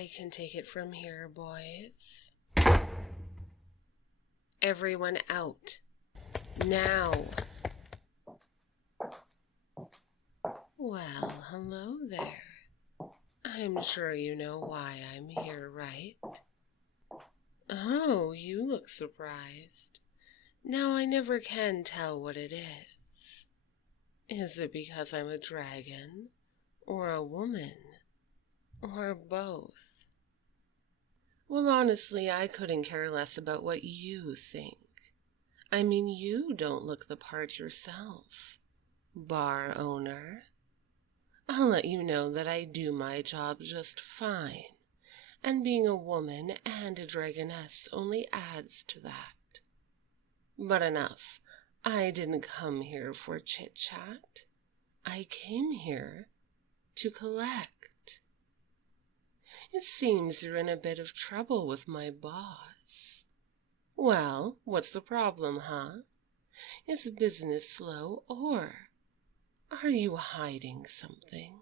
I can take it from here, boys. Everyone out. Now. Well, hello there. I'm sure you know why I'm here, right? Oh, you look surprised. Now I never can tell what it is. Is it because I'm a dragon? Or a woman? Or both? Well, honestly, I couldn't care less about what you think. I mean, you don't look the part yourself, bar owner. I'll let you know that I do my job just fine, and being a woman and a dragoness only adds to that. But enough. I didn't come here for chit-chat. I came here to collect. It seems you're in a bit of trouble with my boss. Well, what's the problem, huh? Is business slow, or are you hiding something?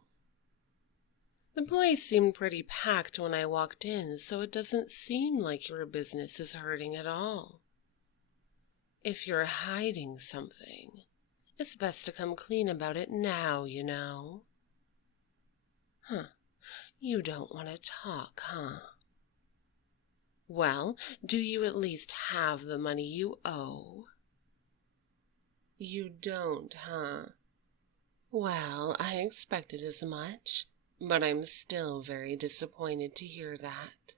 The place seemed pretty packed when I walked in, so it doesn't seem like your business is hurting at all. If you're hiding something, it's best to come clean about it now, you know. You don't want to talk, huh? Well, do you at least have the money you owe? You don't, huh? Well, I expected as much, but I'm still very disappointed to hear that.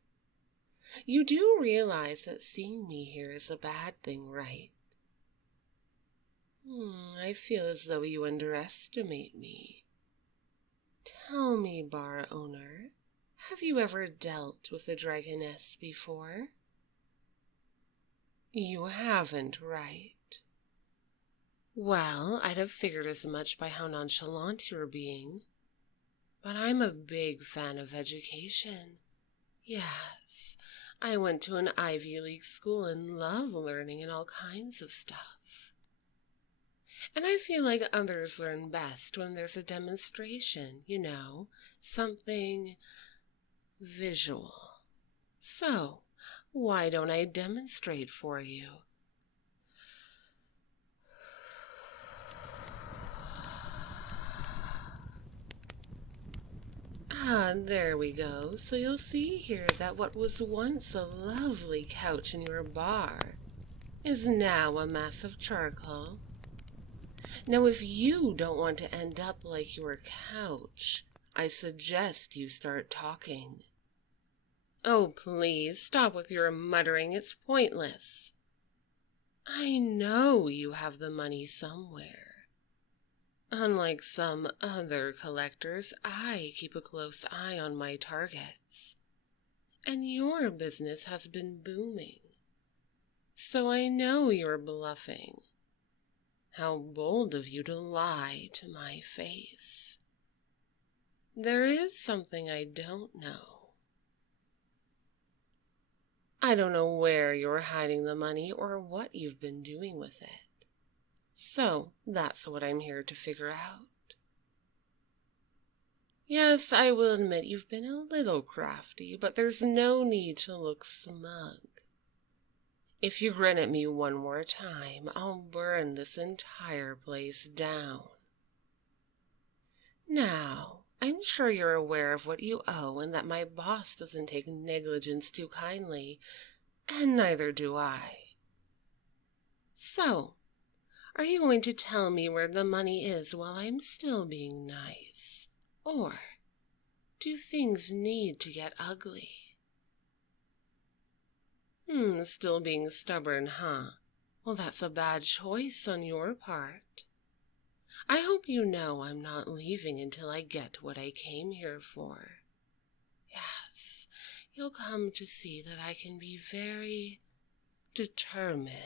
You do realize that seeing me here is a bad thing, right? I feel as though you underestimate me. Tell me, bar owner, have you ever dealt with a dragoness before? You haven't, right? Well, I'd have figured as much by how nonchalant you're being. But I'm a big fan of education. Yes, I went to an Ivy League school and love learning and all kinds of stuff. And I feel like others learn best when there's a demonstration, you know, something visual. So, why don't I demonstrate for you? There we go. So you'll see here that what was once a lovely couch in your bar is now a mass of charcoal. Now, if you don't want to end up like your couch, I suggest you start talking. Oh, please, stop with your muttering. It's pointless. I know you have the money somewhere. Unlike some other collectors, I keep a close eye on my targets. And your business has been booming. So I know you're bluffing. How bold of you to lie to my face. There is something I don't know. I don't know where you're hiding the money or what you've been doing with it. So that's what I'm here to figure out. Yes, I will admit you've been a little crafty, but there's no need to look smug. If you grin at me one more time, I'll burn this entire place down. Now, I'm sure you're aware of what you owe and that my boss doesn't take negligence too kindly, and neither do I. So, are you going to tell me where the money is while I'm still being nice? Or do things need to get ugly? Still being stubborn, huh? Well, that's a bad choice on your part. I hope you know I'm not leaving until I get what I came here for. Yes, you'll come to see that I can be very determined.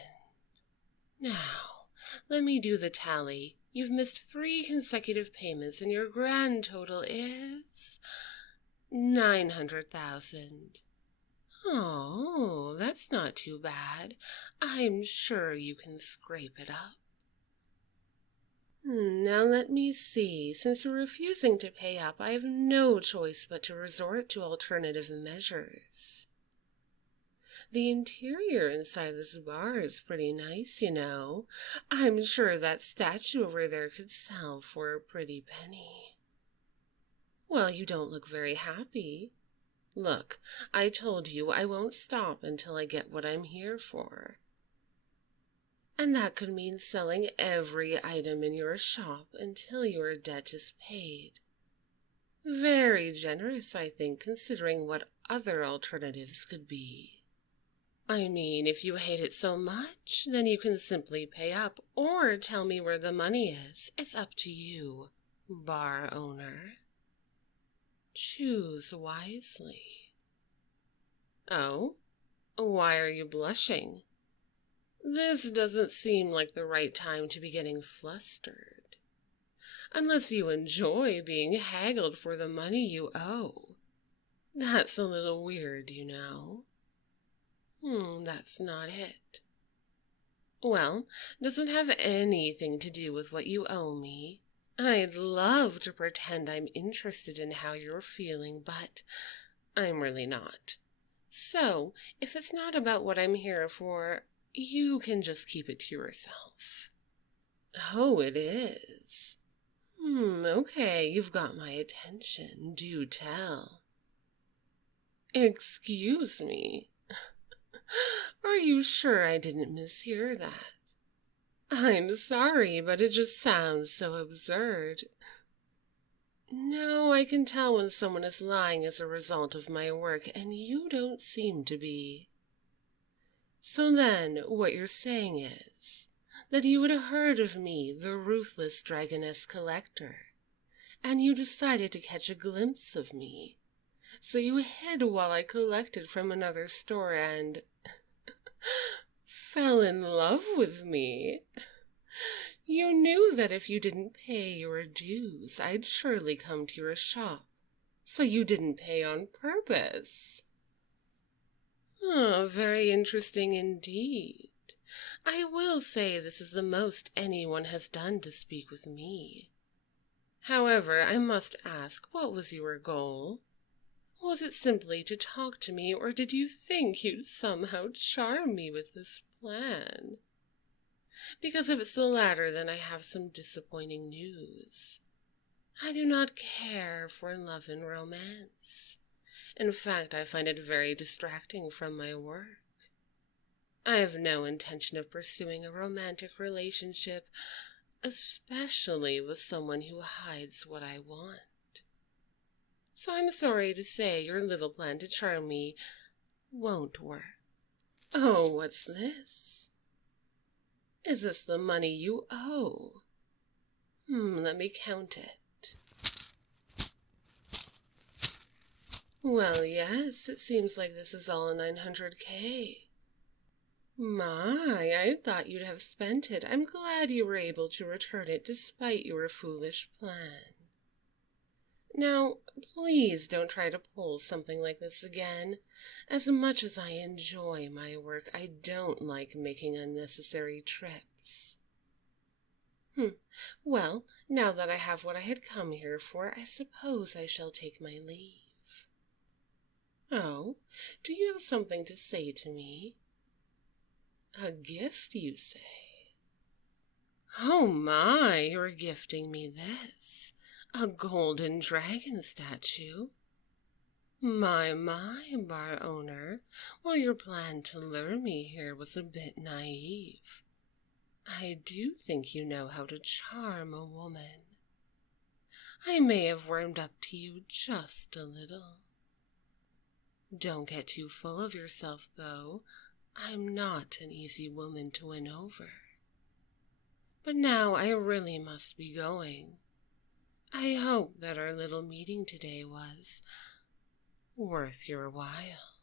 Now, let me do the tally. You've missed 3 consecutive payments, and your grand total is 900,000. Oh, that's not too bad. I'm sure you can scrape it up. Now let me see. Since you're refusing to pay up, I have no choice but to resort to alternative measures. The interior inside this bar is pretty nice, you know. I'm sure that statue over there could sell for a pretty penny. Well, you don't look very happy. Look, I told you I won't stop until I get what I'm here for. And that could mean selling every item in your shop until your debt is paid. Very generous, I think, considering what other alternatives could be. I mean, if you hate it so much, then you can simply pay up or tell me where the money is. It's up to you, bar owner. Choose wisely. Oh? Why are you blushing? This doesn't seem like the right time to be getting flustered. Unless you enjoy being haggled for the money you owe. That's a little weird, you know. That's not it. Well, doesn't have anything to do with what you owe me. I'd love to pretend I'm interested in how you're feeling, but I'm really not. So, if it's not about what I'm here for, you can just keep it to yourself. Oh, it is. Okay, you've got my attention. Do tell. Excuse me. Are you sure I didn't mishear that? I'm sorry, but it just sounds so absurd. No, I can tell when someone is lying as a result of my work, and you don't seem to be. So then, what you're saying is that you had heard of me, the ruthless Dragoness collector, and you decided to catch a glimpse of me. So you hid while I collected from another store and fell in love with me. You knew that if you didn't pay your dues, I'd surely come to your shop, so you didn't pay on purpose. Very interesting indeed. I will say this is the most anyone has done to speak with me. However, I must ask, what was your goal? Was it simply to talk to me, or did you think you'd somehow charm me with this plan? Because if it's the latter, then I have some disappointing news. I do not care for love and romance. In fact, I find it very distracting from my work. I have no intention of pursuing a romantic relationship, especially with someone who hides what I want. So I'm sorry to say your little plan to charm me won't work. Oh, what's this? Is this the money you owe? Let me count it. Well, yes, it seems like this is all 900K. My, I thought you'd have spent it. I'm glad you were able to return it despite your foolish plan. Now, please don't try to pull something like this again. As much as I enjoy my work, I don't like making unnecessary trips. Well, now that I have what I had come here for, I suppose I shall take my leave. Oh, do you have something to say to me? A gift, you say? Oh my, you're gifting me this. A golden dragon statue? My, bar owner. Well, your plan to lure me here was a bit naive. I do think you know how to charm a woman. I may have warmed up to you just a little. Don't get too full of yourself, though. I'm not an easy woman to win over. But now I really must be going. I hope that our little meeting today was worth your while.